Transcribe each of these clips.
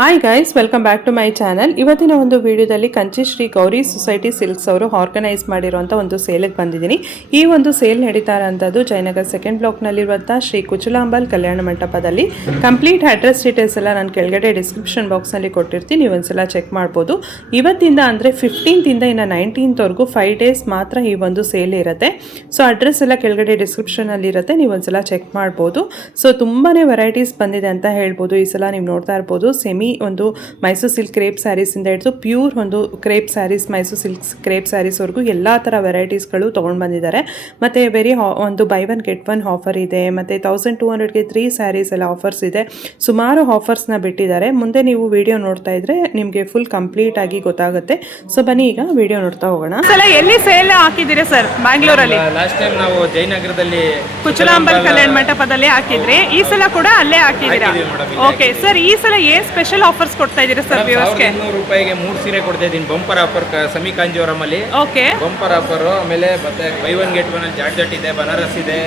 Hi guys, welcome back to my channel. ಇವತ್ತಿನ ಒಂದು ವಿಡಿಯೋದಲ್ಲಿ ಕಂಚಿ ಶ್ರೀ ಗೌರಿ ಸೊಸೈಟಿ ಸಿಲ್ಕ್ಸ್ ಅವರು ಆರ್ಗನೈಸ್ ಮಾಡಿರುವಂಥ ಒಂದು ಸೇಲಿಗೆ ಬಂದಿದ್ದೀನಿ. ಈ ಒಂದು ಸೇಲ್ ನಡೀತಾ ಇರೋಂಥದ್ದು ಜಯನಗರ್ ಸೆಕೆಂಡ್ ಬ್ಲಾಕ್ನಲ್ಲಿರುವಂಥ ಶ್ರೀ ಕುಚಲಾಂಬಲ್ ಕಲ್ಯಾಣ ಮಂಟಪದಲ್ಲಿ. ಕಂಪ್ಲೀಟ್ ಅಡ್ರೆಸ್ ಡೀಟೇಲ್ಸ್ ಎಲ್ಲ ನಾನು ಕೆಳಗಡೆ ಡಿಸ್ಕ್ರಿಪ್ಷನ್ ಬಾಕ್ಸ್ನಲ್ಲಿ ಕೊಟ್ಟಿರ್ತೀನಿ, ನೀವು ಒಂದ್ಸಲ ಚೆಕ್ ಮಾಡ್ಬೋದು. ಇವತ್ತಿಂದ ಅಂದರೆ 15th ಇಂದ ಇನ್ನು 19th ವರೆಗೂ 5 days ಮಾತ್ರ ಈ ಒಂದು ಸೇಲ್ ಇರುತ್ತೆ. ಸೊ ಅಡ್ರೆಸ್ ಎಲ್ಲ ಕೆಳಗಡೆ ಡಿಸ್ಕ್ರಿಪ್ಷನಲ್ಲಿ ಇರುತ್ತೆ, ನೀವು ಒಂದ್ಸಲ ಚೆಕ್ ಮಾಡ್ಬೋದು. ಸೊ ತುಂಬಾ ವೆರೈಟೀಸ್ ಬಂದಿದೆ ಅಂತ ಹೇಳ್ಬೋದು. ಈ ಸಲ ನೀವು ನೋಡ್ತಾ ಇರ್ಬೋದು, ಸೆಮಿ ಒಂದು ಮೈಸೂರು ಸಿಲ್ಕ್ ಕ್ರೇಪ್ ಸ್ಯಾರೀಸ್ ಇಂದ ಹಿಡಿದು ಪ್ಯೂರ್ ಒಂದು crepe sarees, Mysuru silk crepe ಸ್ಯಾರೀಸ್ವರೆಗೂ ಎಲ್ಲ ಥರ ವೆರೈಟೀಸ್ಗಳು ತೊಗೊಂಡು ಬಂದಿದ್ದಾರೆ. ಮತ್ತು ಒಂದು buy one get one offer ಇದೆ, ಮತ್ತು 1200ಗೆ 3 ಸ್ಯಾರೀಸ್ ಎಲ್ಲ ಆಫರ್ಸ್ ಇದೆ. ಸುಮಾರು ಆಫರ್ಸ್ನ ಬಿಟ್ಟಿದ್ದಾರೆ. ಮುಂದೆ ನೀವು ವಿಡಿಯೋ ನೋಡ್ತಾ ಇದ್ರೆ ನಿಮಗೆ ಫುಲ್ ಕಂಪ್ಲೀಟ್ ಆಗಿ ಗೊತ್ತಾಗುತ್ತೆ. ಸೊ ಬನ್ನಿ ಈಗ ವಿಡಿಯೋ ನೋಡ್ತಾ ಹೋಗೋಣ. ಎಲ್ಲಿ ಸೇಲ್ ಹಾಕಿದ್ದೀರಿ ಸರ್? ಬ್ಯಾಂಗ್ಳೂರಲ್ಲಿ ಲಾಸ್ಟ್ ಟೈಮ್ ನಾವು ಜಯನಗರದಲ್ಲಿ ಕುಚಲಾಂಬಲ್ ಕಲ್ಯಾಣ ಮಂಟಪದಲ್ಲಿ ಹಾಕಿದ್ರಿ. ಈ ಸಲ ಕೂಡ ಅಲ್ಲೇ ಹಾಕಿದ್ದೀರಾ? ಓಕೆ ಸರ್, ಈ ಸಲ ಏನ್ ಸ್ಪೆಷಲ್ ಆಫರ್ಸ್ ಕೊಡ್ತಾ ಇದೀರಾ ಸರ್ ವ್ಯೂವರ್ಸ್ಗೆ? 200 ರೂಪಾಯಿಗೆ 3 ಸೀರೆ ಕೊಡ್ತಾ ಇದ್ದೀನಿ. ಬಂಪರ್ ಆಫರ್ ಸಮಿ ಕಾಂಜೀವರಂ ಅಲ್ಲಿ. Okay, bumper offer. ಆಮೇಲೆ ಮತ್ತೆ by one get one georgette ಇದೆ, ಬನಾರಸ್ ಇದೆ,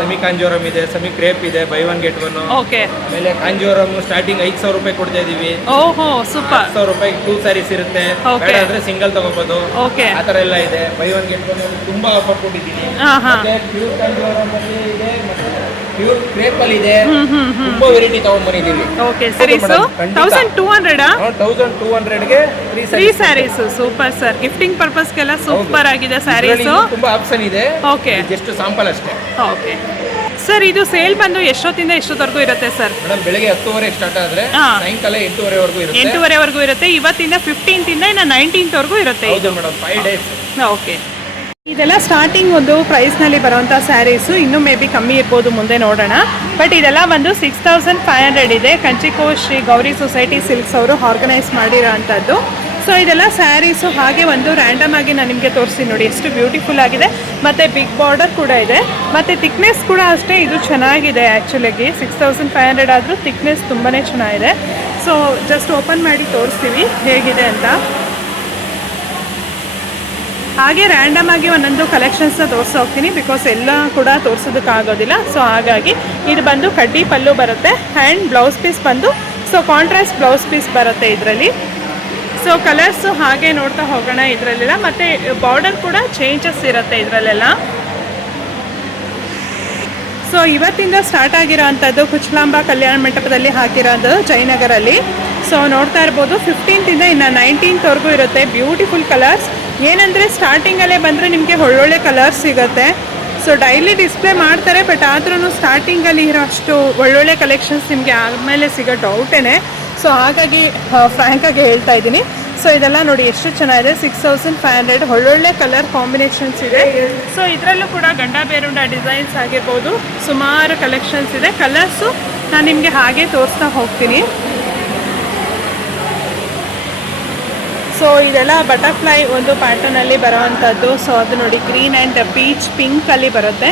ಸಮಿ ಕಾಂಜೀವರಂ ಇದೆ, ಸಮಿ ಕ್ರೇಪ್ ಇದೆ, buy one get one. Okay, ಆಮೇಲೆ ಕಾಂಜೀವರಂ ಸ್ಟಾರ್ಟಿಂಗ್ 5000 ರೂಪಾಯಿ ಕೊಡ್ತಾ ಇದೀವಿ. ಓಹೋ ಸೂಪರ್. 1000 ರೂಪಾಯಿ 2 ಸ್ಯಾರೀಸ್ ಇರುತ್ತೆ, ಬೇಡ ಅಂದ್ರೆ ಸಿಂಗಲ್ ತಗೋಬಹುದು. ಓಕೆ, ಆ ತರ ಎಲ್ಲ ಇದೆ. ಬೈ ಒನ್ ಗೆಟ್ ಒನ್ ತುಂಬಾ ಆಫರ್ ಕೊಟ್ಟಿದ್ದೀನಿ. ಪ್ಯೂರ್ ಕಾಂಜೀವರಂ ಅಲ್ಲಿ ಇದೆ, ಮತ್ತೆ ಪ್ಯೂರ್ ಕ್ರೇಪ್ ಅಲ್ಲಿ ಇದೆ. ತುಂಬಾ ವೆರೈಟಿ ತಗೊಂಡ್ಬಂದಿದ್ದೀವಿ. ಓಕೆ, ಸರೀಸ್ 1200ಗೆ 3 ಸ್ಯಾರೀಸ್. ಸೂಪರ್ ಸರ್, ಗಿಫ್ಟಿಂಗ್ ಪರ್ಪಸ್ಗೆಲ್ಲ ಸೂಪರ್ ಆಗಿದೆ ಸ್ಯಾರೀಸ್. ತುಂಬಾ ಆಪ್ಷನ್ ಇದೆ. ಓಕೆ, ಜಸ್ಟ್ ಸ್ಯಾಂಪಲ್ ಅಷ್ಟೇ. ಓಕೆ ಸರ್, ಇದು ಸೇಲ್ ಬಂದು ಎಷ್ಟೊತ್ತಿಂದ ಎಷ್ಟೊತ್ತವರೆಗೂ ಇರುತ್ತೆ ಸರ್? ಮೇಡಮ್ ಬೆಳಗ್ಗೆ 10:30 ಸ್ಟಾರ್ಟ್ ಆದ್ರೆ ಸಾಯಂಕಾಲ 8:30 ಇರುತ್ತೆ. 8:30 ಇರುತ್ತೆ. ಇವತ್ತಿಂದ 15th ಇಂದ ಇನ್ನು 19th ವರೆಗೂ ಇರುತ್ತೆ. ಹೌದು ಮೇಡಮ್, 5 days. ಓಕೆ, ಇದೆಲ್ಲ ಸ್ಟಾರ್ಟಿಂಗ್ ಒಂದು ಪ್ರೈಸ್ನಲ್ಲಿ ಬರುವಂಥ ಸ್ಯಾರೀಸು. ಇನ್ನೂ ಮೇ ಬಿ ಕಮ್ಮಿ ಇರ್ಬೋದು, ಮುಂದೆ ನೋಡೋಣ. ಬಟ್ ಇದೆಲ್ಲ ಬಂದು 6500 ಇದೆ. ಕಂಚಿಕೋ ಶ್ರೀ ಗೌರಿ ಸೊಸೈಟಿ ಸಿಲ್ಕ್ಸ್ ಅವರು ಆರ್ಗನೈಸ್ ಮಾಡಿರೋ ಅಂಥದ್ದು. ಸೊ ಇದೆಲ್ಲ ಸ್ಯಾರೀಸು. ಹಾಗೆ ಒಂದು ರ್ಯಾಂಡಮ್ ಆಗಿ ನಾನು ನಿಮಗೆ ತೋರಿಸ್ತೀನಿ ನೋಡಿ, ಎಷ್ಟು ಬ್ಯೂಟಿಫುಲ್ ಆಗಿದೆ. ಮತ್ತು ಬಿಗ್ ಬಾರ್ಡರ್ ಕೂಡ ಇದೆ, ಮತ್ತು ಥಿಕ್ನೆಸ್ ಕೂಡ ಅಷ್ಟೇ. ಇದು ಚೆನ್ನಾಗಿದೆ ಆ್ಯಕ್ಚುಲಾಗಿ. 6500 ಆದರೂ ಥಿಕ್ನೆಸ್ ತುಂಬಾ ಚೆನ್ನಾಗಿದೆ. ಸೊ ಜಸ್ಟ್ ಓಪನ್ ಮಾಡಿ ತೋರಿಸ್ತೀವಿ ಹೇಗಿದೆ ಅಂತ. ಹಾಗೆ ರ್ಯಾಂಡಮ್ ಆಗಿ ಒಂದೊಂದು ಕಲೆಕ್ಷನ್ಸ್ನ ತೋರಿಸ್ತಾ ಹೋಗ್ತೀನಿ, ಬಿಕಾಸ್ ಎಲ್ಲ ಕೂಡ ತೋರಿಸೋದಕ್ಕಾಗೋದಿಲ್ಲ. ಸೊ ಹಾಗಾಗಿ ಇದು ಬಂದು ಕಡ್ಡಿ ಪಲ್ಲು ಬರುತ್ತೆ, ಆ್ಯಂಡ್ ಬ್ಲೌಸ್ ಪೀಸ್ ಬಂದು ಸೊ ಕಾಂಟ್ರಾಸ್ಟ್ ಬ್ಲೌಸ್ ಪೀಸ್ ಬರುತ್ತೆ ಇದರಲ್ಲಿ. ಸೊ ಕಲರ್ಸು ಹಾಗೆ ನೋಡ್ತಾ ಹೋಗೋಣ ಇದರಲ್ಲೆಲ್ಲ. ಮತ್ತು ಬಾರ್ಡರ್ ಕೂಡ ಚೇಂಜಸ್ ಇರುತ್ತೆ ಇದರಲ್ಲೆಲ್ಲ. ಸೊ ಇವತ್ತಿಂದ ಸ್ಟಾರ್ಟ್ ಆಗಿರೋ ಅಂಥದ್ದು ಕುಚಲಾಂಬ ಕಲ್ಯಾಣ ಮಂಟಪದಲ್ಲಿ ಹಾಕಿರೋದು ಜಯನಗರಲ್ಲಿ. ಸೊ ನೋಡ್ತಾ ಇರ್ಬೋದು, 15th ಇಂದ ಇನ್ನು 19th ವರೆಗೂ ಇರುತ್ತೆ. Beautiful colours. ಏನಂದರೆ ಸ್ಟಾರ್ಟಿಂಗಲ್ಲೇ ಬಂದರೆ ನಿಮಗೆ ಒಳ್ಳೊಳ್ಳೆ ಕಲರ್ಸ್ ಸಿಗುತ್ತೆ. ಸೊ ಡೈಲಿ ಡಿಸ್ಪ್ಲೇ ಮಾಡ್ತಾರೆ, ಬಟ್ ಆದ್ರೂ ಸ್ಟಾರ್ಟಿಂಗಲ್ಲಿ ಇರೋ ಅಷ್ಟು ಒಳ್ಳೊಳ್ಳೆ ಕಲೆಕ್ಷನ್ಸ್ ನಿಮಗೆ ಆಮೇಲೆ ಸಿಗೋ ಡೌಟೇನೆ. ಸೊ ಹಾಗಾಗಿ ಫ್ರ್ಯಾಂಕಾಗಿ ಹೇಳ್ತಾ ಇದ್ದೀನಿ. ಸೊ ಇದೆಲ್ಲ ನೋಡಿ ಎಷ್ಟು ಚೆನ್ನಾಗಿದೆ. 6500 ಒಳ್ಳೊಳ್ಳೆ ಕಲರ್ ಕಾಂಬಿನೇಷನ್ಸ್ ಇದೆ. ಸೊ ಇದರಲ್ಲೂ ಕೂಡ ಗಂಡ ಬೇರುಂಡ ಡಿಸೈನ್ಸ್ ಆಗಿರ್ಬೋದು, ಸುಮಾರು ಕಲೆಕ್ಷನ್ಸ್ ಇದೆ. ಕಲರ್ಸು ನಾನು ನಿಮಗೆ ಹಾಗೆ ತೋರಿಸ್ತಾ ಹೋಗ್ತೀನಿ. ಸೊ ಇದೆಲ್ಲ ಬಟರ್ಫ್ಲೈ ಒಂದು ಪ್ಯಾಟರ್ನಲ್ಲಿ ಬರೋವಂಥದ್ದು. ಸೊ ಅದು ನೋಡಿ, ಗ್ರೀನ್ ಆ್ಯಂಡ್ ಪೀಚ್ ಪಿಂಕಲ್ಲಿ ಬರುತ್ತೆ.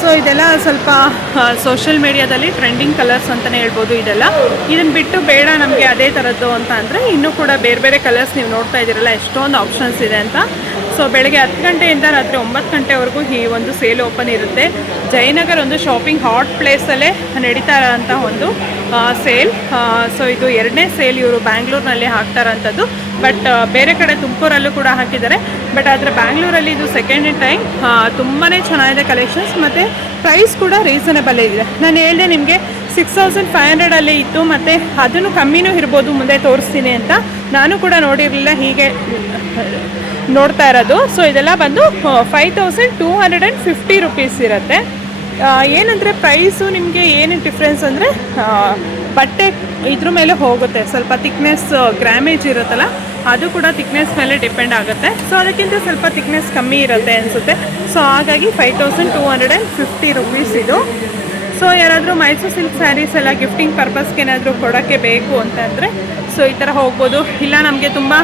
ಸೊ ಇದೆಲ್ಲ ಸ್ವಲ್ಪ ಸೋಷಿಯಲ್ ಮೀಡಿಯಾದಲ್ಲಿ ಟ್ರೆಂಡಿಂಗ್ ಕಲರ್ಸ್ ಅಂತಲೇ ಹೇಳ್ಬೋದು. ಇದನ್ನು ಬಿಟ್ಟು ಬೇಡ ನಮಗೆ ಅದೇ ಥರದ್ದು ಅಂತ ಅಂದರೆ ಇನ್ನೂ ಕೂಡ ಬೇರೆ ಬೇರೆ ಕಲರ್ಸ್ ನೀವು ನೋಡ್ತಾ ಇದ್ದೀರಲ್ಲ, ಎಷ್ಟೊಂದು ಆಪ್ಷನ್ಸ್ ಇದೆ ಅಂತ. ಸೊ ಬೆಳಗ್ಗೆ 10 ಗಂಟೆಯಿಂದ ರಾತ್ರಿ 9 ಗಂಟೆವರೆಗೂ ಈ ಒಂದು ಸೇಲ್ ಓಪನ್ ಇರುತ್ತೆ. ಜಯನಗರ್ ಒಂದು ಶಾಪಿಂಗ್ ಹಾಟ್ ಪ್ಲೇಸಲ್ಲೇ ನಡೀತಾ ಇರೋಂಥ ಒಂದು ಸೇಲ್. ಸೊ ಇದು 2ನೇ ಸೇಲ್ ಇವರು ಬ್ಯಾಂಗ್ಳೂರಿನಲ್ಲಿ ಹಾಕ್ತಾ ಇರೋಂಥದ್ದು. ಬಟ್ ಬೇರೆ ಕಡೆ ತುಮಕೂರಲ್ಲೂ ಕೂಡ ಹಾಕಿದ್ದಾರೆ. ಬಟ್ ಆದರೆ ಬ್ಯಾಂಗ್ಳೂರಲ್ಲಿ ಇದು ಸೆಕೆಂಡ್ ಟೈಮ್. ತುಂಬಾ ಚೆನ್ನಾಗಿದೆ ಕಲೆಕ್ಷನ್ಸ್, ಮತ್ತು ಪ್ರೈಸ್ ಕೂಡ ರೀಸನೇಬಲ್ ಇದೆ. ನಾನು ಹೇಳಿದೆ ನಿಮಗೆ 6500 ಇತ್ತು, ಮತ್ತು ಅದನ್ನು ಕಮ್ಮಿನೂ ಇರ್ಬೋದು, ಮುಂದೆ ತೋರಿಸ್ತೀನಿ ಅಂತ. ನಾನು ಕೂಡ ನೋಡಿರಲಿಲ್ಲ, ಹೀಗೆ ನೋಡ್ತಾ ಇರೋದು. ಸೊ ಇದೆಲ್ಲ ಬಂದು 5250 ರುಪೀಸ್ ಇರುತ್ತೆ. ಏನಂದರೆ ಪ್ರೈಸು ನಿಮಗೆ ಏನು ಡಿಫ್ರೆನ್ಸ್ ಅಂದರೆ ಬಟ್ಟೆ ಇದ್ರ ಮೇಲೆ ಹೋಗುತ್ತೆ. ಸ್ವಲ್ಪ ಥಿಕ್ನೆಸ್ ಗ್ರಾಮೇಜ್ ಇರುತ್ತಲ್ಲ, ಅದು ಕೂಡ ಥಿಕ್ನೆಸ್ ಮೇಲೆ ಡಿಪೆಂಡ್ ಆಗುತ್ತೆ. ಸೊ ಅದಕ್ಕಿಂತ ಸ್ವಲ್ಪ ಥಿಕ್ನೆಸ್ ಕಮ್ಮಿ ಇರುತ್ತೆ ಅನಿಸುತ್ತೆ. ಸೊ ಹಾಗಾಗಿ 5250 ರುಪೀಸ್ ಇದು. ಸೊ ಯಾರಾದರೂ ಮೈಸೂರು ಸಿಲ್ಕ್ ಸ್ಯಾರೀಸ್ ಎಲ್ಲ ಗಿಫ್ಟಿಂಗ್ ಪರ್ಪಸ್ಗೆ ಏನಾದರೂ ಕೊಡೋಕ್ಕೆ ಬೇಕು ಅಂತಂದರೆ ಸೊ ಈ ಥರ ಹೋಗ್ಬೋದು. ಇಲ್ಲ ನಮಗೆ ತುಂಬ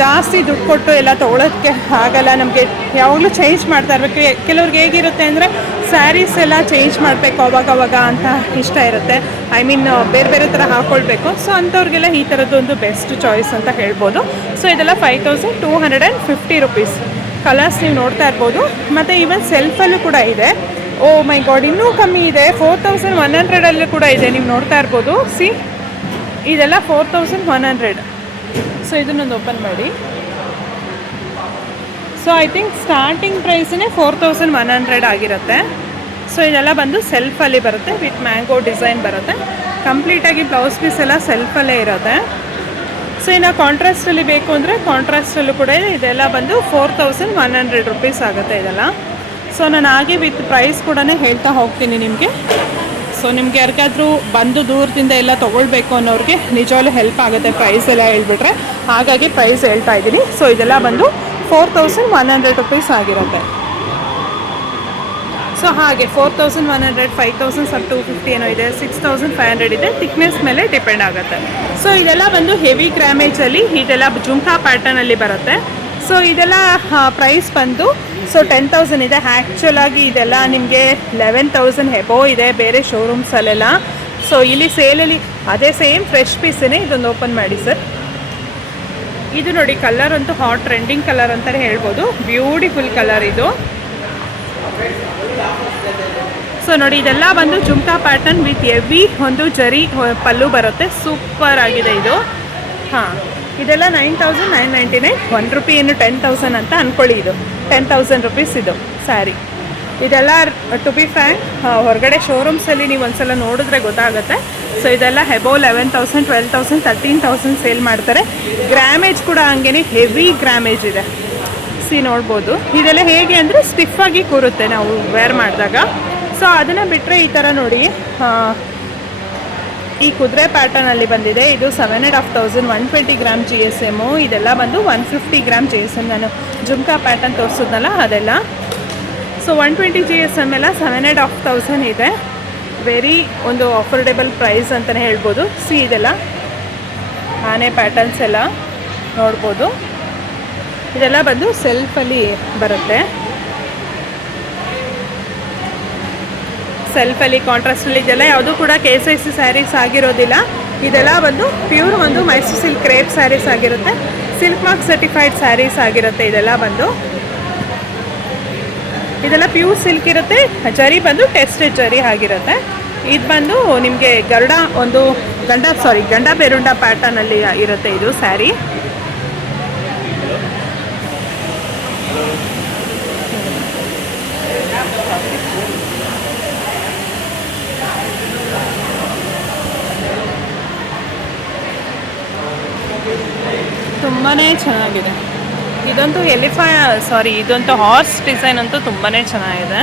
ಜಾಸ್ತಿ ದುಡ್ಡು ಕೊಟ್ಟು ಎಲ್ಲ ತೊಗೊಳೋಕ್ಕೆ ಆಗಲ್ಲ, ನಮಗೆ ಯಾವಾಗಲೂ ಚೇಂಜ್ ಮಾಡ್ತಾ ಇರಬೇಕು. ಕೆಲವ್ರಿಗೆ ಹೇಗಿರುತ್ತೆ ಅಂದರೆ ಸ್ಯಾರೀಸ್ ಎಲ್ಲ ಚೇಂಜ್ ಮಾಡಬೇಕು ಅವಾಗವಾಗ ಅಂತ ಇಷ್ಟ ಇರುತ್ತೆ. ಐ ಮೀನ್ ಬೇರೆ ಬೇರೆ ಥರ ಹಾಕ್ಕೊಳ್ಬೇಕು. ಸೊ ಅಂಥವ್ರಿಗೆಲ್ಲ ಈ ಥರದ್ದೊಂದು ಬೆಸ್ಟ್ ಚಾಯ್ಸ್ ಅಂತ ಹೇಳ್ಬೋದು. ಸೊ ಇದೆಲ್ಲ 5250 ರುಪೀಸ್. ಕಲರ್ಸ್ ನೀವು ನೋಡ್ತಾ ಇರ್ಬೋದು. ಮತ್ತು ಈವನ್ ಸೆಲ್ಫಲ್ಲೂ ಕೂಡ ಇದೆ. ಓ ಮೈ ಗಾಡ್, ಇನ್ನೂ ಕಮ್ಮಿ ಇದೆ. 4100 ಕೂಡ ಇದೆ, ನೀವು ನೋಡ್ತಾ ಇರ್ಬೋದು. ಸಿ, ಇದೆಲ್ಲ 4100. ಸೊ ಇದನ್ನೊಂದು ಓಪನ್ ಮಾಡಿ. ಸೊ ಐ ಥಿಂಕ್ ಸ್ಟಾರ್ಟಿಂಗ್ ಪ್ರೈಸೇ 4100 ಆಗಿರುತ್ತೆ. ಸೊ ಇದೆಲ್ಲ ಬಂದು ಸೆಲ್ಫಲ್ಲಿ ಬರುತ್ತೆ, ವಿತ್ ಮ್ಯಾಂಗೋ ಡಿಸೈನ್ ಬರುತ್ತೆ. ಕಂಪ್ಲೀಟಾಗಿ ಬ್ಲೌಸ್ ಪೀಸ್ ಎಲ್ಲ ಸೆಲ್ಫಲ್ಲೇ ಇರುತ್ತೆ. ಸೊ ಇನ್ನು ಕಾಂಟ್ರಾಸ್ಟಲ್ಲಿ ಬೇಕು ಅಂದರೆ ಕಾಂಟ್ರಾಸ್ಟಲ್ಲೂ ಕೂಡ ಇದೆಲ್ಲ ಬಂದು 4100 ರುಪೀಸ್ ಆಗುತ್ತೆ ಇದೆಲ್ಲ. ಸೊ ನಾನು ಹಾಗೆ ವಿತ್ ಪ್ರೈಸ್ ಕೂಡ ಹೇಳ್ತಾ ಹೋಗ್ತೀನಿ ನಿಮಗೆ. ಸೊ ನಿಮ್ಗೆ ಯಾರಿಗಾದ್ರೂ ಬಂದು ದೂರದಿಂದ ಎಲ್ಲ ತೊಗೊಳ್ಬೇಕು ಅನ್ನೋರಿಗೆ ನಿಜವಾಗ್ಲೂ ಹೆಲ್ಪ್ ಆಗುತ್ತೆ ಪ್ರೈಸ್ ಎಲ್ಲ ಹೇಳ್ಬಿಟ್ರೆ, ಹಾಗಾಗಿ ಪ್ರೈಸ್ ಹೇಳ್ತಾ ಇದ್ದೀನಿ. ಸೊ ಇದೆಲ್ಲ ಬಂದು 4100 ರುಪೀಸ್ ಆಗಿರುತ್ತೆ. ಸೊ ಹಾಗೆ 4100, 5000, ಸಬ್ 250 ಏನೋ ಇದೆ, 6500 ಇದೆ. ಥಿಕ್ನೆಸ್ ಮೇಲೆ ಡಿಪೆಂಡ್ ಆಗುತ್ತೆ. ಸೊ ಇದೆಲ್ಲ ಬಂದು ಹೆವಿ ಗ್ರಾಮೇಜಲ್ಲಿ, ಇದೆಲ್ಲ ಜುಮ್ಕಾ ಪ್ಯಾಟರ್ನಲ್ಲಿ ಬರುತ್ತೆ. ಸೊ ಇದೆಲ್ಲ ಪ್ರೈಸ್ ಬಂದು 10,000 ಇದೆ. ಆ್ಯಕ್ಚುಲಾಗಿ ಇದೆಲ್ಲ ನಿಮಗೆ 11,000 ಹೆಬೋ ಇದೆ ಬೇರೆ ಶೋರೂಮ್ಸಲ್ಲೆಲ್ಲ. ಸೊ ಇಲ್ಲಿ ಸೇಲಲ್ಲಿ ಅದೇ ಸೇಮ್ ಫ್ರೆಶ್ ಪೀಸೇ. ಇದೊಂದು ಓಪನ್ ಮಾಡಿ ಸರ್. ಇದು ನೋಡಿ, ಕಲರ್ ಅಂತೂ ಹಾಟ್ ಟ್ರೆಂಡಿಂಗ್ ಕಲರ್ ಅಂತಲೇ ಹೇಳ್ಬೋದು. ಬ್ಯೂಟಿಫುಲ್ ಕಲರ್ ಇದು. ಸೊ ನೋಡಿ, ಇದೆಲ್ಲ ಬಂದು ಜುಮ್ಕಾ ಪ್ಯಾಟರ್ನ್ ವಿತ್ ಹೆವಿ ಒಂದು ಜರಿ ಪಲ್ಲು ಬರುತ್ತೆ. ಸೂಪರ್ ಆಗಿದೆ ಇದು. ಹಾಂ, ಇದೆಲ್ಲ 9,999. 1 ರೂಪಿ ಏನು 10,000 ಅಂತ ಅಂದ್ಕೊಳ್ಳಿ. ಇದು 10,000 ರುಪೀಸ್ ಇದು ಸ್ಯಾರಿ. ಇದೆಲ್ಲ ಟು ಬಿ ಫ್ರ್ಯಾಂಕ್ ಹೊರಗಡೆ ಶೋರೂಮ್ಸಲ್ಲಿ ನೀವು ಒಂದ್ಸಲ ನೋಡಿದ್ರೆ ಗೊತ್ತಾಗುತ್ತೆ. ಸೊ ಇದೆಲ್ಲ ಹೆಬೋ 11,000, 12,000, 13,000 ಸೇಲ್ ಮಾಡ್ತಾರೆ. ಗ್ರಾಮೇಜ್ ಕೂಡ ಹಂಗೇ ಹೆವಿ ಗ್ರಾಮೇಜ್ ಇದೆ. ಸಿ ನೋಡ್ಬೋದು, ಇದೆಲ್ಲ ಹೇಗೆ ಅಂದರೆ ಸ್ಟಿಫಾಗಿ ಕೂರುತ್ತೆ ನಾವು ವೇರ್ ಮಾಡಿದಾಗ. ಸೊ ಅದನ್ನು ಬಿಟ್ಟರೆ ಈ ಥರ ನೋಡಿ, ಈ ಕುದುರೆ ಪ್ಯಾಟರ್ನಲ್ಲಿ ಬಂದಿದೆ. ಇದು 7,500, 120 ಗ್ರಾಮ್ GSM. ಇದೆಲ್ಲ ಬಂದು 150 ಗ್ರಾಮ್ GSM. ನಾನು ಜುಮ್ಕಾ ಪ್ಯಾಟರ್ನ್ ತೋರಿಸಿದ್ನಲ್ಲ ಅದೆಲ್ಲ. ಸೊ 120 GSM ಎಲ್ಲ 7,500 ಇದೆ. ವೆರಿ ಒಂದು ಅಫೋರ್ಡೆಬಲ್ ಪ್ರೈಸ್ ಅಂತಲೇ ಹೇಳ್ಬೋದು. ಸಿ ಇದೆಲ್ಲ ಆನೆ ಪ್ಯಾಟರ್ನ್ಸ್ ಎಲ್ಲ ನೋಡ್ಬೋದು. ಇದೆಲ್ಲ ಬಂದು ಸೆಲ್ಫಲ್ಲಿ ಬರುತ್ತೆ. ಸೆಲ್ಫಲ್ಲಿ ಕಾಂಟ್ರಾಸ್ಟಲ್ಲಿ ಇದೆಲ್ಲ ಯಾವುದೂ ಕೂಡ KSIC ಸ್ಯಾರೀಸ್ ಆಗಿರೋದಿಲ್ಲ. ಇದೆಲ್ಲ ಬಂದು ಪ್ಯೂರ್ ಒಂದು ಮೈಸೂರು ಸಿಲ್ಕ್ ಕ್ರೇಪ್ ಸ್ಯಾರೀಸ್ ಆಗಿರುತ್ತೆ. ಸಿಲ್ಕ್ ಮಾರ್ಕ್ ಸರ್ಟಿಫೈಡ್ ಸ್ಯಾರೀಸ್ ಆಗಿರುತ್ತೆ. ಇದೆಲ್ಲ ಬಂದು ಇದೆಲ್ಲ ಪ್ಯೂರ್ ಸಿಲ್ಕ್ ಇರುತ್ತೆ. ಜರಿ ಬಂದು ಟೆಸ್ಟೆಡ್ ಜರಿ ಆಗಿರುತ್ತೆ. ಇದು ಬಂದು ನಿಮಗೆ ಗಂಡ ಬೇರುಂಡ ಪ್ಯಾಟರ್ನಲ್ಲಿ ಇರುತ್ತೆ ಇದು ಸ್ಯಾರಿ. ತುಂಬಾ ಚೆನ್ನಾಗಿದೆ. ಇದಂತೂ ಇದಂತೂ ಹಾರ್ಸ್ ಡಿಸೈನ್ ಅಂತೂ ತುಂಬಾ ಚೆನ್ನಾಗಿದೆ.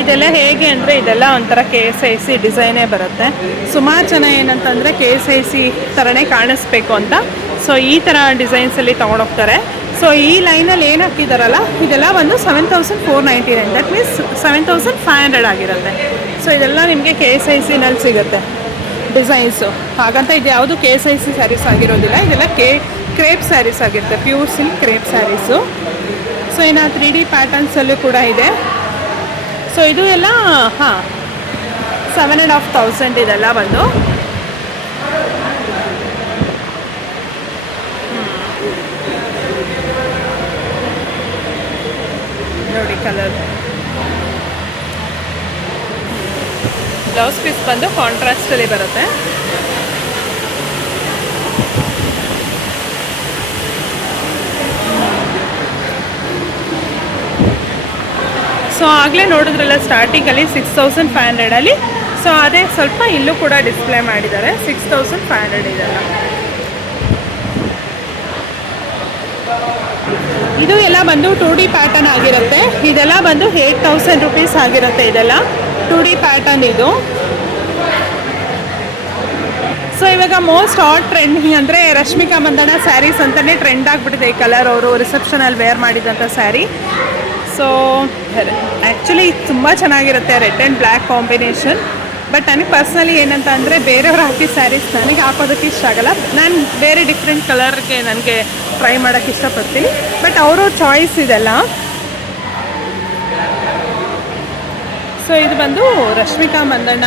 ಇದೆಲ್ಲ ಹೇಗೆ ಅಂದರೆ ಇದೆಲ್ಲ ಒಂಥರ KSIC ಡಿಸೈನೇ ಬರುತ್ತೆ. ಸುಮಾರು ಜನ ಏನಂತಂದರೆ KSIC ಥರನೇ ಕಾಣಿಸ್ಬೇಕು ಅಂತ ಸೊ ಈ ಥರ ಡಿಸೈನ್ಸಲ್ಲಿ ತೊಗೊಂಡೋಗ್ತಾರೆ. ಸೊ ಈ ಲೈನಲ್ಲಿ ಏನು ಹಾಕಿದಾರಲ್ಲ ಇದೆಲ್ಲ ಒಂದು 7,499. ದಟ್ ಮೀನ್ಸ್ 7,500 ಆಗಿರುತ್ತೆ. ಸೊ ಇದೆಲ್ಲ ನಿಮಗೆ KSICನಲ್ಲಿ ಸಿಗುತ್ತೆ ಡಿಸೈನ್ಸು. ಹಾಗಂತ ಇದು ಯಾವುದು KSIC ಸ್ಯಾರೀಸ್ ಆಗಿರೋದಿಲ್ಲ. ಇದೆಲ್ಲ ಕ್ರೇಪ್ ಸ್ಯಾರೀಸ್ ಆಗಿರುತ್ತೆ, pure silk crepe sarees. So ಇನ್ನು 3D ಪ್ಯಾಟರ್ನ್ಸಲ್ಲೂ ಕೂಡ ಇದೆ. ಸೊ ಇದು ಎಲ್ಲ 7,500 ಇದೆಲ್ಲ ಬಂದು. ನೋಡಿ ಕಲರ್. ಬ್ಲೌಸ್ ಪೀಸ್ ಬಂದು ಕಾಂಟ್ರಾಸ್ಟಲ್ಲಿ ಬರುತ್ತೆ. ಸೊ ಆಗಲೇ ನೋಡಿದ್ರಲ್ಲ ಸ್ಟಾರ್ಟಿಂಗಲ್ಲಿ 6,500 ಸೊ ಅದೇ ಸ್ವಲ್ಪ ಇಲ್ಲೂ ಕೂಡ ಡಿಸ್ಪ್ಲೇ ಮಾಡಿದ್ದಾರೆ 6,500 ಇದೆಲ್ಲ. ಇದು ಎಲ್ಲ ಬಂದು 2D ಪ್ಯಾಟರ್ನ್ ಆಗಿರುತ್ತೆ. ಇದೆಲ್ಲ ಬಂದು 8,000 ರುಪೀಸ್ ಆಗಿರುತ್ತೆ. ಇದೆಲ್ಲ 2D ಪ್ಯಾಟರ್ನ್ ಇದು. ಸೊ ಇವಾಗ ಮೋಸ್ಟ್ ಹಾಟ್ ಟ್ರೆಂಡಿಂಗ್ ಅಂದರೆ ರಶ್ಮಿಕಾ ಮಂದಣ್ಣ ಸ್ಯಾರೀಸ್ ಅಂತಲೇ ಟ್ರೆಂಡ್ ಆಗಿಬಿಟ್ಟಿದೆ ಈ ಕಲರ್. ಅವರು ರಿಸೆಪ್ಷನಲ್ಲಿ ವೇರ್ ಮಾಡಿದಂಥ ಸ್ಯಾರಿ. ಸೊ ಆ್ಯಕ್ಚುಲಿ ತುಂಬ ಚೆನ್ನಾಗಿರುತ್ತೆ, red and black combination. But ನನಗೆ ಪರ್ಸ್ನಲಿ ಏನಂತ ಅಂದರೆ ಬೇರೆಯವ್ರು ಹಾಕಿ ಸ್ಯಾರೀಸ್ ನನಗೆ ಹಾಕೋದಕ್ಕೆ ಇಷ್ಟ ಆಗಲ್ಲ. ನಾನು ಬೇರೆ ಡಿಫ್ರೆಂಟ್ ಕಲರ್ಗೆ ನನಗೆ ಟ್ರೈ ಮಾಡೋಕ್ಕೆ ಇಷ್ಟಪಡ್ತೀನಿ. ಬಟ್ ಅವ್ರವ್ರ ಚಾಯ್ಸ್ ಇದೆಲ್ಲ. ಸೊ ಇದು ಬಂದು ರಶ್ಮಿಕಾ ಮಂದಣ್ಣ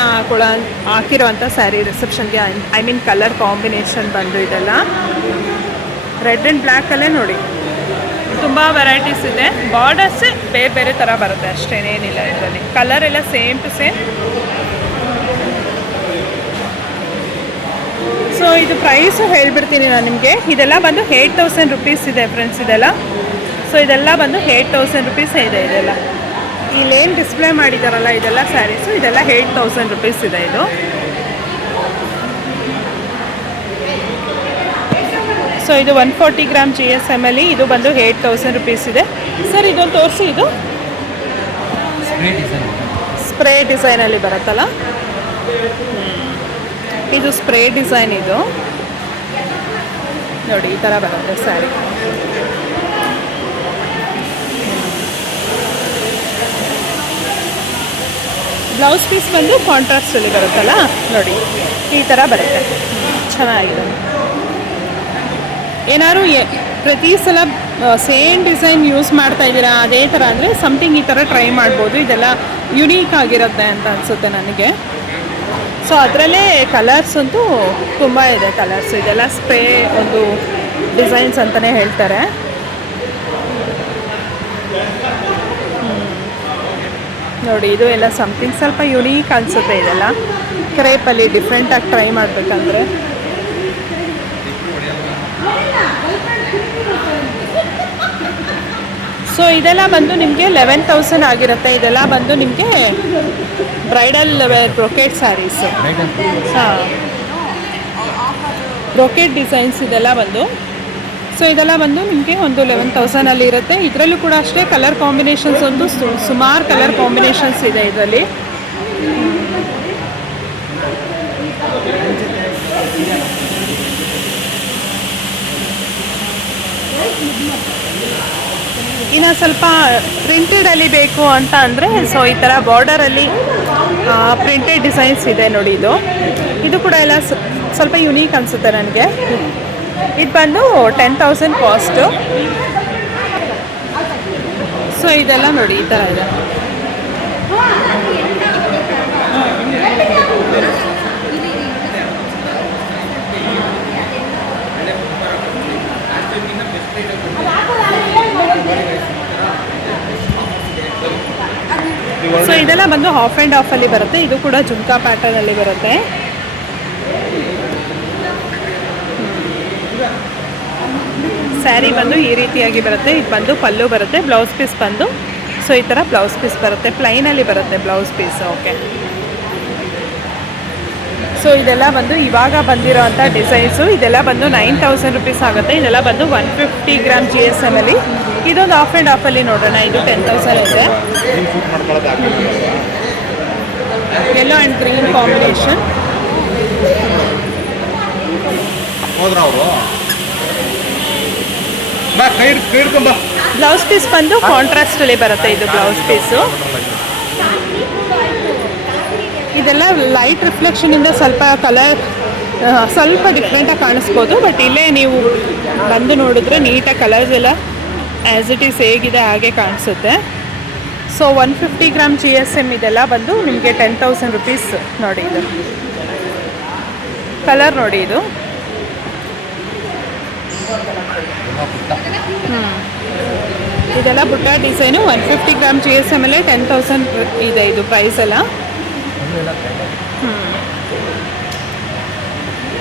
ಹಾಕಿರೋವಂಥ ಸ್ಯಾರಿ ರಿಸೆಪ್ಷನ್ಗೆ. ಐ ಮೀನ್ ಕಲರ್ ಕಾಂಬಿನೇಷನ್ ಬಂದು ಇದೆಲ್ಲ ರೆಡ್ ಆ್ಯಂಡ್ ಬ್ಲ್ಯಾಕಲ್ಲೇ ನೋಡಿ ತುಂಬ ವೆರೈಟೀಸ್ ಇದೆ. ಬಾರ್ಡರ್ಸೇ ಬೇರೆ ಬೇರೆ ಥರ ಬರುತ್ತೆ ಅಷ್ಟೇನೇನಿಲ್ಲ ಇದರಲ್ಲಿ. ಕಲರ್ ಎಲ್ಲ ಸೇಮ್ ಟು ಸೇಮ್. ಸೊ ಇದು ಪ್ರೈಸು ಹೇಳ್ಬಿಡ್ತೀನಿ ನಾನು ನಿಮಗೆ. ಇದೆಲ್ಲ ಬಂದು 8000 ರುಪೀಸ್ ಇದೆ ಫ್ರೆಂಡ್ಸ್ ಇದೆಲ್ಲ. ಸೊ ಇದೆಲ್ಲ ಬಂದು 8000 ರುಪೀಸ್ ಇದೆ ಇದೆಲ್ಲ. ಇಲ್ಲೇನು ಡಿಸ್ಪ್ಲೇ ಮಾಡಿದಾರಲ್ಲ ಇದೆಲ್ಲ ಸ್ಯಾರೀಸು, ಇದೆಲ್ಲ 8000 ರುಪೀಸ್ ಇದೆ ಇದು. ಸೊ ಇದು 140 ಗ್ರಾಮ್ GSM ಅಲ್ಲಿ ಇದು ಬಂದು 8000 ರುಪೀಸ್ ಇದೆ. ಸರ್ ಇದೊಂದು ತೋರಿಸಿ. ಇದು ಸ್ಪ್ರೇ ಡಿಸೈನಲ್ಲಿ ಬರುತ್ತಲ್ಲ, ಇದು ಸ್ಪ್ರೇ ಡಿಸೈನ್. ಇದು ನೋಡಿ ಈ ಥರ ಬರುತ್ತೆ ಸ್ಯಾರಿ. ಬ್ಲೌಸ್ ಪೀಸ್ ಬಂದು ಕಾಂಟ್ರಾಸ್ಟಲ್ಲಿ ಬರುತ್ತಲ್ಲ ನೋಡಿ, ಈ ಥರ ಬರುತ್ತೆ. ಚೆನ್ನಾಗಿದೆ. ಏನಾದ್ರು ಪ್ರತಿ ಸಲ ಸೇಮ್ ಡಿಸೈನ್ ಯೂಸ್ ಮಾಡ್ತಾ ಇದ್ದೀರಾ ಅದೇ ಥರ ಅಂದರೆ ಸಮಥಿಂಗ್ ಈ ಥರ ಟ್ರೈ ಮಾಡ್ಬೋದು. ಇದೆಲ್ಲ ಯುನೀಕ್ ಆಗಿರುತ್ತೆ ಅಂತ ಅನಿಸುತ್ತೆ ನನಗೆ. ಸೊ ಅದರಲ್ಲೇ ಕಲರ್ಸ್ ಅಂತೂ ತುಂಬ ಇದೆ ಕಲರ್ಸ್. ಇದೆಲ್ಲ ಸ್ಪ್ರೇ ಒಂದು ಡಿಸೈನ್ಸ್ ಅಂತಲೇ ಹೇಳ್ತಾರೆ. ನೋಡಿ ಇದು ಎಲ್ಲ ಸಮಥಿಂಗ್ ಸ್ವಲ್ಪ ಯುನೀಕ್ ಅನಿಸುತ್ತೆ. ಇದೆಲ್ಲ ಕ್ರೇಪಲ್ಲಿ ಡಿಫ್ರೆಂಟಾಗಿ ಟ್ರೈ ಮಾಡಬೇಕಂದ್ರೆ. ಸೊ ಇದೆಲ್ಲ ಬಂದು ನಿಮಗೆ 11,000 ಆಗಿರುತ್ತೆ. ಇದೆಲ್ಲ ಬಂದು ನಿಮಗೆ ಬ್ರೈಡಲ್ ವೇರ್ ಬ್ರೊಕೇಟ್ ಸ್ಯಾರೀಸ್. ಹಾಂ, ಬ್ರೊಕೇಟ್ ಡಿಸೈನ್ಸ್ ಇದೆಲ್ಲ ಬಂದು. ಸೊ ಇದೆಲ್ಲ ಬಂದು ನಿಮಗೆ ಒಂದು 11,000 ಇರುತ್ತೆ. ಇದರಲ್ಲೂ ಕೂಡ ಅಷ್ಟೇ ಕಲರ್ ಕಾಂಬಿನೇಷನ್ಸ್ ಒಂದು ಸುಮಾರು ಕಲರ್ ಕಾಂಬಿನೇಷನ್ಸ್ ಇದೆ ಇದರಲ್ಲಿ. ಇನ್ನು ಸ್ವಲ್ಪ ಪ್ರಿಂಟೆಡಲ್ಲಿ ಬೇಕು ಅಂತ ಅಂದರೆ ಸೊ ಈ ಥರ ಬಾರ್ಡರಲ್ಲಿ ಪ್ರಿಂಟೆಡ್ ಡಿಸೈನ್ಸ್ ಇದೆ ನೋಡಿ. ಇದು ಕೂಡ ಎಲ್ಲ ಸ್ವಲ್ಪ ಯುನೀಕ್ ಅನಿಸುತ್ತೆ ನನಗೆ. ಇದು ಬಂದು 10,000 ಕಾಸ್ಟು. ಸೊ ಇದೆಲ್ಲ ನೋಡಿ ಈ ಥರ ಇದೆ. ಸೊ ಇದೆಲ್ಲ ಬಂದು ಹಾಫ್ ಆ್ಯಂಡ್ ಹಾಫಲ್ಲಿ ಬರುತ್ತೆ. ಇದು ಕೂಡ ಜುಮ್ಕಾ ಪ್ಯಾಟರ್ನಲ್ಲಿ ಬರುತ್ತೆ. ಸ್ಯಾರಿ ಬಂದು ಈ ರೀತಿಯಾಗಿ ಬರುತ್ತೆ. ಇದು ಬಂದು ಪಲ್ಲು ಬರುತ್ತೆ. ಬ್ಲೌಸ್ ಪೀಸ್ ಬಂದು ಸೊ ಈ ಥರ ಬ್ಲೌಸ್ ಪೀಸ್ ಬರುತ್ತೆ. ಪ್ಲೈನಲ್ಲಿ ಬರುತ್ತೆ ಬ್ಲೌಸ್ ಪೀಸ್. ಓಕೆ. ಸೊ ಇದೆಲ್ಲ ಬಂದು ಇವಾಗ ಬಂದಿರೋ ಅಂಥ ಡಿಸೈನ್ಸು. ಇದೆಲ್ಲ ಬಂದು 9,000 ರುಪೀಸ್ ಆಗುತ್ತೆ. ಇದೆಲ್ಲ ಬಂದು 150 ಗ್ರಾಮ್ GSM ಅಲ್ಲಿ. ಇದೊಂದು ಆಫ್ ಆ್ಯಂಡ್ ಆಫಲ್ಲಿ ನೋಡೋಣ. ಇದು 10,000 ಇದೆ. Yellow and green combination. Blouse piece ಬಂದು ಕಾಂಟ್ರಾಸ್ಟಲ್ಲಿ ಬರುತ್ತೆ. ಇದು ಬ್ಲೌಸ್ ಪೀಸು. ಇದೆಲ್ಲ ಲೈಟ್ ರಿಫ್ಲೆಕ್ಷನಿಂದ ಸ್ವಲ್ಪ ಕಲರ್ ಸ್ವಲ್ಪ ಡಿಫ್ರೆಂಟಾಗಿ ಕಾಣಿಸ್ಬೋದು. ಬಟ್ ಇಲ್ಲೇ ನೀವು ಬಂದು ನೋಡಿದ್ರೆ ನೀಟಾಗಿ ಕಲರ್ಸ್ ಎಲ್ಲ ಆ್ಯಸ್ ಇಟ್ ಈಸ್ ಹೇಗಿದೆ ಹಾಗೆ ಕಾಣಿಸುತ್ತೆ. ಸೊ 150 ಗ್ರಾಮ್ GSM ಇದೆಲ್ಲ ಬಂದು ನಿಮಗೆ 10,000 ರುಪೀಸ್. ನೋಡಿ ಇದು ಕಲರ್ ನೋಡಿ. ಇದು ಇದೆಲ್ಲ ಬುಟ್ಟ ಡಿಸೈನು. 150 ಗ್ರಾಮ್ GSM ಅಲ್ಲೇ 10,000 ಇದೆ ಇದು ಪ್ರೈಸ್ ಎಲ್ಲ.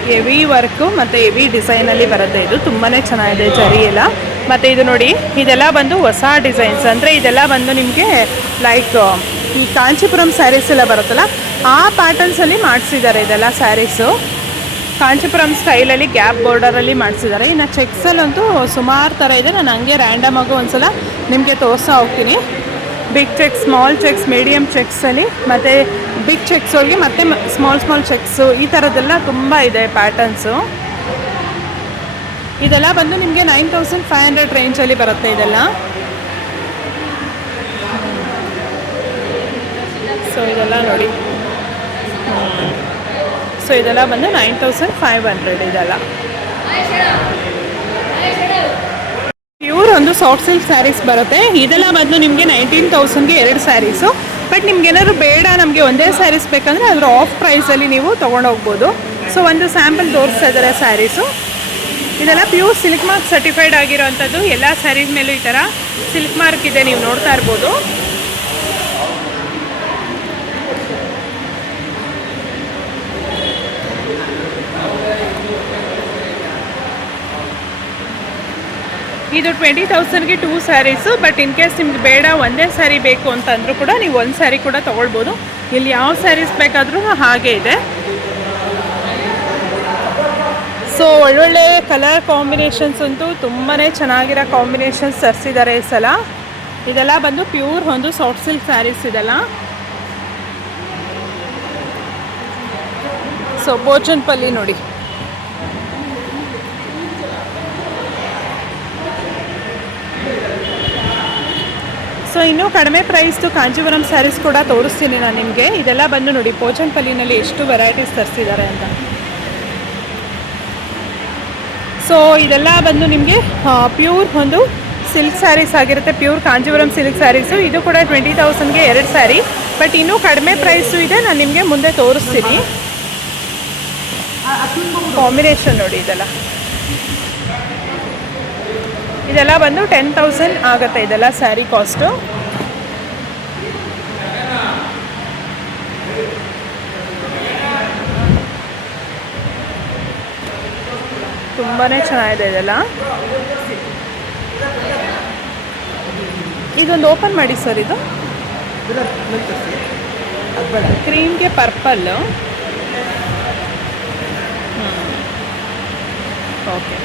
ಹೆವಿ ವರ್ಕು ಮತ್ತು ಹೆವಿ ಡಿಸೈನಲ್ಲಿ ಬರುತ್ತೆ. ಇದು ತುಂಬಾ ಚೆನ್ನಾಗಿದೆ ಜರಿ ಎಲ್ಲ. ಮತ್ತು ಇದು ನೋಡಿ ಇದೆಲ್ಲ ಬಂದು ಹೊಸ ಡಿಸೈನ್ಸ್. ಅಂದರೆ ಇದೆಲ್ಲ ಬಂದು ನಿಮಗೆ ಲೈಕ್ ಈ ಕಾಂಚೀಪುರಂ ಸ್ಯಾರೀಸ್ ಎಲ್ಲ ಬರುತ್ತಲ್ಲ ಆ ಪ್ಯಾಟರ್ನ್ಸಲ್ಲಿ ಮಾಡಿಸಿದ್ದಾರೆ ಇದೆಲ್ಲ ಸ್ಯಾರೀಸು. ಕಾಂಚೀಪುರಂ ಸ್ಟೈಲಲ್ಲಿ ಗ್ಯಾಪ್ ಬಾರ್ಡರಲ್ಲಿ ಮಾಡಿಸಿದ್ದಾರೆ. ಇನ್ನು ಚೆಕ್ಸಲ್ಲಂತೂ ಸುಮಾರು ಥರ ಇದೆ. ನಾನು ಹಂಗೆ ರ್ಯಾಂಡಮ್ ಆಗು ಒಂದ್ಸಲ ನಿಮಗೆ ತೋರಿಸ್ತಾ ಹೋಗ್ತೀನಿ. Big checks, small checks, medium ಚೆಕ್ಸಲ್ಲಿ ಮತ್ತು ಬಿಗ್ ಚೆಕ್ಸವ್ರಿಗೆ ಮತ್ತು ಸ್ಮಾಲ್ ಚೆಕ್ಸು ಈ ಥರದ್ದೆಲ್ಲ ತುಂಬ ಇದೆ ಪ್ಯಾಟರ್ನ್ಸು. ಇದೆಲ್ಲ ಬಂದು ನಿಮಗೆ 9,500 ರೇಂಜಲ್ಲಿ ಬರುತ್ತೆ ಇದೆಲ್ಲ. ಸೊ ಇದೆಲ್ಲ ನೋಡಿ. ಸೊ ಇದೆಲ್ಲ ಬಂದು 9,500 ಇದೆಲ್ಲ. ಪ್ಯೂರ್ ಒಂದು ಸಾಫ್ಟ್ ಸಿಲ್ಕ್ ಸ್ಯಾರೀಸ್ ಬರುತ್ತೆ. ಇದೆಲ್ಲ ಬಂದು ನಿಮಗೆ 19,000ಗೆ 2 ಸ್ಯಾರೀಸು. ಬಟ್ ನಿಮ್ಗೆ ಏನಾದ್ರು ಬೇಡ ನಮಗೆ ಒಂದೇ ಸ್ಯಾರೀಸ್ ಬೇಕಂದರೆ ಅದ್ರ ಆಫ್ ಪ್ರೈಸಲ್ಲಿ ನೀವು ತೊಗೊಂಡೋಗ್ಬೋದು. ಸೊ ಒಂದು ಸ್ಯಾಂಪಲ್ ತೋರಿಸ್ತಾ ಇದ್ದಾರೆ ಸ್ಯಾರೀಸು. ಇದೆಲ್ಲ ಪ್ಯೂರ್ ಸಿಲ್ಕ್ ಮಾರ್ಕ್ ಸರ್ಟಿಫೈಡ್ ಆಗಿರೋವಂಥದ್ದು. ಎಲ್ಲ ಸ್ಯಾರೀಸ್ ಮೇಲೂ ಈ ಥರ ಸಿಲ್ಕ್ ಮಾರ್ಕ್ ಇದೆ, ನೀವು ನೋಡ್ತಾ ಇರ್ಬೋದು. ಇದು 20,000ಗೆ 2 ಸ್ಯಾರೀಸು. ಬಟ್ ಇನ್ ಕೇಸ್ ನಿಮ್ಗೆ ಬೇಡ ಒಂದೇ ಸ್ಯಾರಿ ಬೇಕು ಅಂತಂದ್ರೂ ಕೂಡ ನೀವು ಒಂದು ಸ್ಯಾರಿ ಕೂಡ ತೊಗೊಳ್ಬೋದು. ಇಲ್ಲಿ ಯಾವ ಸ್ಯಾರೀಸ್ ಬೇಕಾದರೂ ಹಾಗೆ ಇದೆ. ಸೊ ಒಳ್ಳೊಳ್ಳೆ ಕಲರ್ ಕಾಂಬಿನೇಷನ್ಸ್ ಅಂತೂ ತುಂಬಾ ಚೆನ್ನಾಗಿರೋ ಕಾಂಬಿನೇಷನ್ಸ್ ತರಿಸಿದ್ದಾರೆ ಈ ಸಲ. ಇದೆಲ್ಲ ಬಂದು ಪ್ಯೂರ್ ಒಂದು ಸಾಫ್ಟ್ ಸಿಲ್ಕ್ ಸ್ಯಾರೀಸ್ ಇದೆಲ್ಲ. ಸೊ ಬೋಚನ್ಪಲ್ಲಿ ನೋಡಿ, ಸೊ ಇನ್ನೂ ಕಡಿಮೆ ಪ್ರೈಸ್ದು ಕಾಂಜೀವರಂ ಸ್ಯಾರೀಸ್ ಕೂಡ ತೋರಿಸ್ತೀನಿ ನಾನು ನಿಮಗೆ. ಇದೆಲ್ಲ ಬಂದು ನೋಡಿ ಪೋಚನ್ಪಲ್ಲಿನಲ್ಲಿ ಎಷ್ಟು ವೆರೈಟೀಸ್ ತರಿಸಿದ್ದಾರೆ ಅಂತ. ಸೊ ಇದೆಲ್ಲ ಬಂದು ನಿಮಗೆ ಪ್ಯೂರ್ ಒಂದು ಸಿಲ್ಕ್ ಸ್ಯಾರೀಸ್ ಆಗಿರುತ್ತೆ, ಪ್ಯೂರ್ ಕಾಂಜೀವರಂ ಸಿಲ್ಕ್ ಸ್ಯಾರೀಸು. ಇದು ಕೂಡ 20,000ಗೆ 2 ಸ್ಯಾರಿ. ಬಟ್ ಇನ್ನೂ ಕಡಿಮೆ ಪ್ರೈಸು ಇದೆ, ನಾನು ನಿಮಗೆ ಮುಂದೆ ತೋರಿಸ್ತೀನಿ. ಕಾಂಬಿನೇಷನ್ ನೋಡಿ, ಇದೆಲ್ಲ ಬಂದು 10,000 ಆಗುತ್ತೆ ಇದೆಲ್ಲ ಸ್ಯಾರಿ ಕಾಸ್ಟು. ತುಂಬಾ ಚೆನ್ನಾಗಿದೆ ಇದೆಲ್ಲ. ಇದೊಂದು ಓಪನ್ ಮಾಡಿ ಸರ್. ಇದು ಕ್ರೀಮ್ಗೆ ಪರ್ಪಲ್ಲು. ಓಕೆ,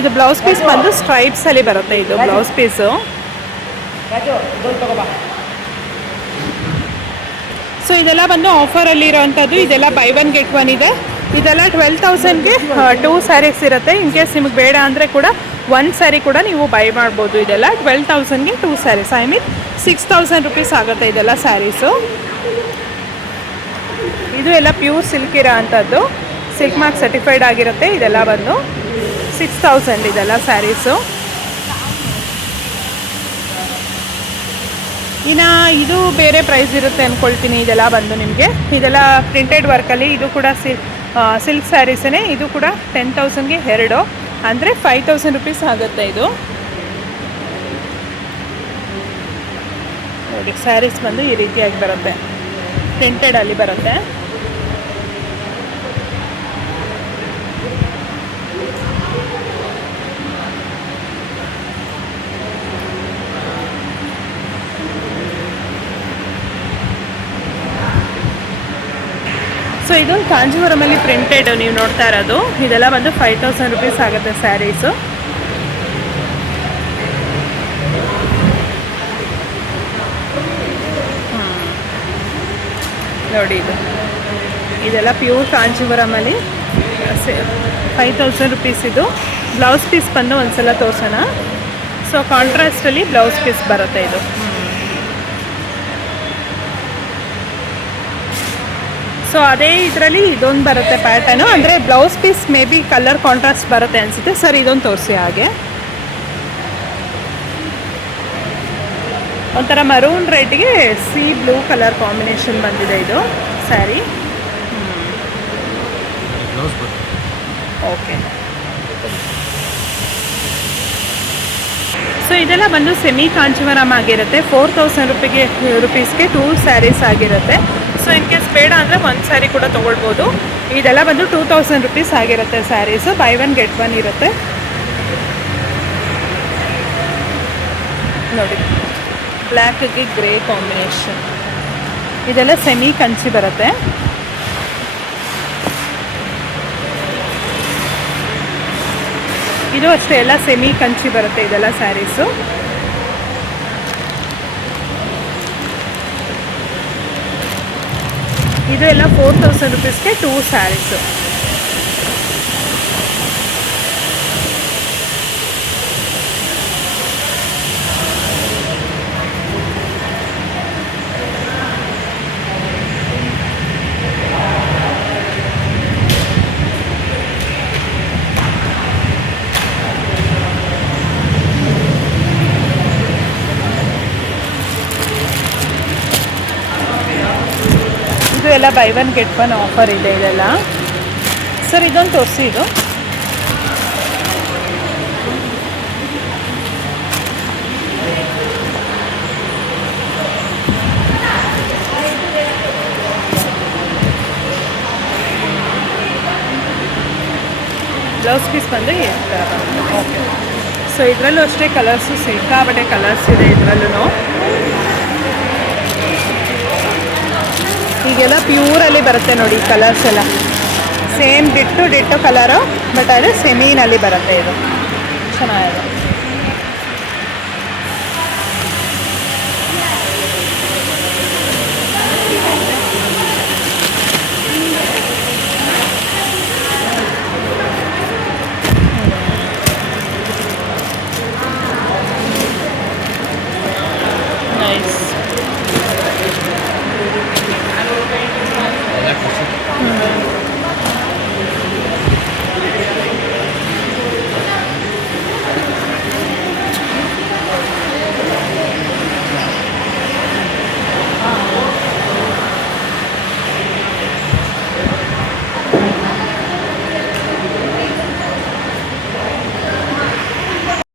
ಇದು ಬ್ಲೌಸ್ ಪೀಸ್ ಬಂದು ಸ್ಟ್ರೈಪ್ಸಲ್ಲಿ ಬರುತ್ತೆ. ಇದು ಬ್ಲೌಸ್ ಪೀಸು. ಸೊ ಇದೆಲ್ಲ ಬಂದು ಆಫರಲ್ಲಿ ಇರೋವಂಥದ್ದು. ಇದೆಲ್ಲ ಬೈ 1 get 1 ಇದೆ. ಇದೆಲ್ಲ 12,000ಗೆ 2 ಸ್ಯಾರೀಸ್ ಇರುತ್ತೆ. ಇನ್ ಕೇಸ್ ನಿಮಗೆ ಬೇಡ ಅಂದರೆ ಕೂಡ 1 ಸ್ಯಾರಿ ಕೂಡ ನೀವು ಬೈ ಮಾಡ್ಬೋದು. ಇದೆಲ್ಲ 12,000ಗೆ 2 ಸ್ಯಾರೀಸ್, ಐ ಮೀನ್ 6,000 ರುಪೀಸ್ ಆಗುತ್ತೆ ಇದೆಲ್ಲ ಸ್ಯಾರೀಸು. ಇದು ಎಲ್ಲ ಪ್ಯೂರ್ ಸಿಲ್ಕ್ ಇರೋ ಅಂಥದ್ದು, ಸಿಲ್ಕ್ ಮಾರ್ಕ್ ಸರ್ಟಿಫೈಡ್ ಆಗಿರುತ್ತೆ. ಇದೆಲ್ಲ ಬಂದು 6,000 ಇದೆಲ್ಲ ಸ್ಯಾರೀಸು. ಇನ್ನು ಇದು ಬೇರೆ ಪ್ರೈಸ್ ಇರುತ್ತೆ ಅಂದ್ಕೊಳ್ತೀನಿ. ಇದೆಲ್ಲ ಬಂದು ನಿಮಗೆ ಇದೆಲ್ಲ ಪ್ರಿಂಟೆಡ್ ವರ್ಕಲ್ಲಿ. ಇದು ಕೂಡ ಸಿಲ್ಕ್ ಸ್ಯಾರೀಸೇ. ಇದು ಕೂಡ 10,000ಗೆ 2, ಅಂದರೆ 5,000 ರುಪೀಸ್ ಆಗುತ್ತೆ ಇದು. ನೋಡಿ ಸ್ಯಾರೀಸ್ ಬಂದು ಈ ರೀತಿಯಾಗಿ ಬರುತ್ತೆ, ಪ್ರಿಂಟೆಡಲ್ಲಿ ಬರುತ್ತೆ. ಸೊ ಇದೊಂದು ಕಾಂಜೀವರಮಲ್ಲಿ ಪ್ರಿಂಟೆಡ್ ನೀವು ನೋಡ್ತಾ ಇರೋದು. ಇದೆಲ್ಲ ಬಂದು 5,000 ರುಪೀಸ್ ಆಗುತ್ತೆ ಸ್ಯಾರೀಸು. ನೋಡಿ ಇದೆಲ್ಲ ಪ್ಯೂರ್ ಕಾಂಜೀವರಮಲ್ಲಿ 5,000 ರುಪೀಸ್. ಇದು ಬ್ಲೌಸ್ ಪೀಸ್ ಬಂದು ಒಂದ್ಸಲ ತೋರಿಸೋಣ. ಸೊ ಕಾಂಟ್ರಾಸ್ಟಲ್ಲಿ ಬ್ಲೌಸ್ ಪೀಸ್ ಬರುತ್ತೆ ಇದು. ಸೊ ಅದೇ ಇದರಲ್ಲಿ ಇದೊಂದು ಬರುತ್ತೆ ಪ್ಯಾಟರ್ನು, ಅಂದರೆ blouse piece may be colour contrast ಬರುತ್ತೆ ಅನಿಸುತ್ತೆ. ಸರ್ ಇದೊಂದು ತೋರಿಸಿ. ಹಾಗೆ ಒಂಥರ ಮರೂನ್ ರೆಡ್ಗೆ ಸಿ ಬ್ಲೂ ಕಲರ್ ಕಾಂಬಿನೇಷನ್ ಬಂದಿದೆ ಇದು ಸ್ಯಾರಿ. ಓಕೆ, ಸೊ ಇದೆಲ್ಲ ಬಂದು ಸೆಮಿ ಕಾಂಚೀವರಂ ಆಗಿರುತ್ತೆ. 4,000 ರುಪೀಸ್ಗೆ 2 ಸ್ಯಾರೀಸ್ ಆಗಿರುತ್ತೆ. ಸೊ ಇನ್ ಕೇಸ್ ಬೇಡ ಅಂದರೆ 1 ಸ್ಯಾರಿ ಕೂಡ ತೊಗೊಳ್ಬೋದು. ಇದೆಲ್ಲ ಬಂದು 2,000 ರುಪೀಸ್ ಆಗಿರುತ್ತೆ ಸ್ಯಾರೀಸು. ಬೈ 1 get 1 ಇರುತ್ತೆ. ನೋಡಿ ಬ್ಲ್ಯಾಕ್ಗೆ ಗ್ರೇ ಕಾಂಬಿನೇಷನ್. ಇದೆಲ್ಲ ಸೆಮಿ ಕಂಚಿ ಬರುತ್ತೆ. ಇದು ಅಷ್ಟೇ ಎಲ್ಲ ಸೆಮಿ ಕಂಚಿ ಬರುತ್ತೆ ಇದೆಲ್ಲ ಸ್ಯಾರೀಸು. ಇದು ಎಲ್ಲ 4,000 ರುಪೀಸ್ಗೆ 2 ಸ್ಯಾರೀಸು. ಇದು ಎಲ್ಲ ಬೈ 1 get 1 ಆಫರ್ ಇದೆ ಇದೆಲ್ಲ. ಸರ್ ಇದೊಂದು ತೋರಿಸಿ. ಇದು ಬ್ಲೌಸ್ ಪೀಸ್ ಬಂದು ಈ ಥರ ಬರುತ್ತೆ. ಓಕೆ. ಸೊ ಇದರಲ್ಲೂ ಅಷ್ಟೇ ಕಲರ್ಸು ಸಿಕ್ಕಾಪಟ್ಟೆ ಕಲರ್ಸ್ ಇದೆ ಇದರಲ್ಲೂ. ಈಗೆಲ್ಲ ಪ್ಯೂರಲ್ಲಿ ಬರುತ್ತೆ ನೋಡಿ ಕಲರ್ಸ್ ಎಲ್ಲ ಸೇಮ್ ಡಿಟ್ಟು ಕಲರು, ಬಟ್ ಅದು ಸೆಮೀನಲ್ಲಿ ಬರುತ್ತೆ. ಇದು ಚೆನ್ನಾಗಿದೆ. ನೈಸ್. ಎಲ್ಲ